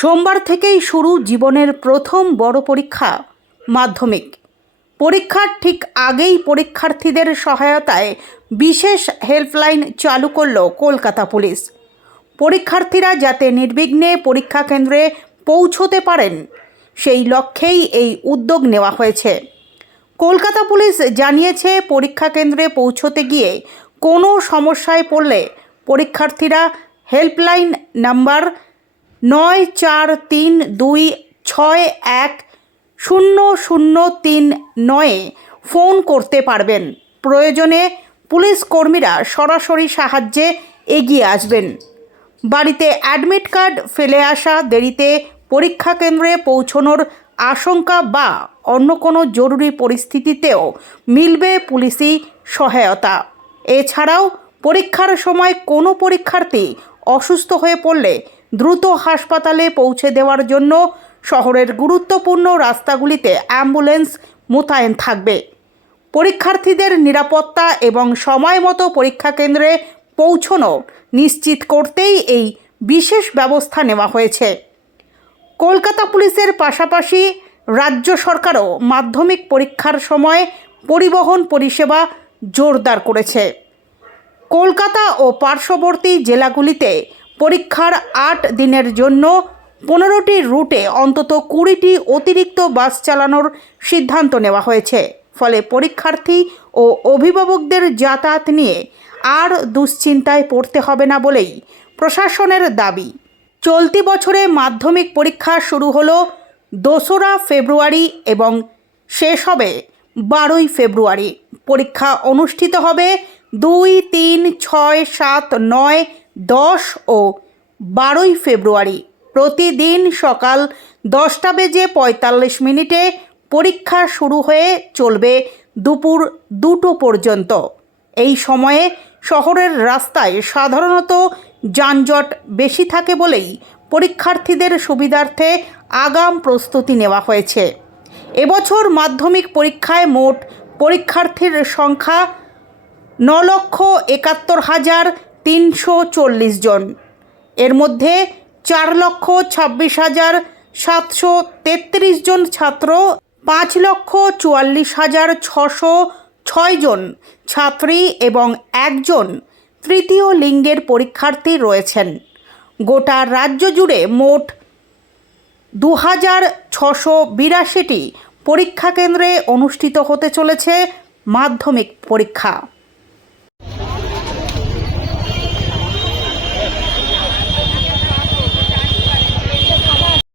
সোমবার থেকেই শুরু জীবনের প্রথম বড় পরীক্ষা মাধ্যমিক। পরীক্ষার ঠিক আগেই পরীক্ষার্থীদের সহায়তায় বিশেষ হেল্পলাইন চালু করল কলকাতা পুলিশ। পরীক্ষার্থীরা যাতে নির্বিঘ্নে পরীক্ষা কেন্দ্রে পৌঁছতে পারেন সেই লক্ষ্যেই এই উদ্যোগ নেওয়া হয়েছে। কলকাতা পুলিশ জানিয়েছে, পরীক্ষা কেন্দ্রে পৌঁছতে গিয়ে কোনো সমস্যায় পড়লে পরীক্ষার্থীরা হেল্পলাইন নাম্বার 9432610039 ফোন করতে পারবেন। প্রয়োজনে পুলিশ কর্মীরা সরাসরি সাহায্যে এগিয়ে আসবেন। বাড়িতে অ্যাডমিট কার্ড ফেলে আসা, দেরিতে পরীক্ষা কেন্দ্রে পৌঁছানোর আশঙ্কা বা অন্য কোনো জরুরি পরিস্থিতিতেও মিলবে পুলিশি সহায়তা। এছাড়াও পরীক্ষার সময় কোনো পরীক্ষার্থী অসুস্থ হয়ে পড়লে দ্রুত হাসপাতালে পৌঁছে দেওয়ার জন্য শহরের গুরুত্বপূর্ণ রাস্তাগুলিতে অ্যাম্বুলেন্স মোতায়েন থাকবে। পরীক্ষার্থীদের নিরাপত্তা এবং সময় মতো পরীক্ষা কেন্দ্রে পৌঁছানো নিশ্চিত করতেই এই বিশেষ ব্যবস্থা নেওয়া হয়েছে। কলকাতা পুলিশের পাশাপাশি রাজ্য সরকারও মাধ্যমিক পরীক্ষার সময় পরিবহন পরিষেবা জোরদার করেছে। কলকাতা ও পার্শ্ববর্তী জেলাগুলিতে পরীক্ষার 8 দিনের জন্য 15টি রুটে অন্তত 20টি অতিরিক্ত বাস চালানোর সিদ্ধান্ত নেওয়া হয়েছে। ফলে পরীক্ষার্থী ও অভিভাবকদের যাতায়াত নিয়ে আর দুশ্চিন্তায় পড়তে হবে না বলেই প্রশাসনের দাবি। চলতি বছরে মাধ্যমিক পরীক্ষা শুরু হলো 2রা ফেব্রুয়ারি এবং শেষ হবে 12ই ফেব্রুয়ারি। পরীক্ষা অনুষ্ঠিত হবে 2, 3, 6, 7, 9, 10 ও 12ই ফেব্রুয়ারি। প্রতিদিন সকাল 10:45 পরীক্ষা শুরু হয়ে চলবে দুপুর 2টো পর্যন্ত। এই সময়ে শহরের রাস্তায় সাধারণত যানজট বেশি থাকে বলেই পরীক্ষার্থীদের সুবিধার্থে আগাম প্রস্তুতি নেওয়া হয়েছে। এবছর মাধ্যমিক পরীক্ষায় মোট পরীক্ষার্থীর সংখ্যা 9,71,340 জন। এর মধ্যে 4,26,733 জন ছাত্র, 5,44,606 জন ছাত্রী এবং 1 জন তৃতীয় লিঙ্গের পরীক্ষার্থী রয়েছেন। গোটা রাজ্য জুড়ে মোট 2,682টি পরীক্ষা কেন্দ্রে অনুষ্ঠিত হতে চলেছে মাধ্যমিক পরীক্ষা।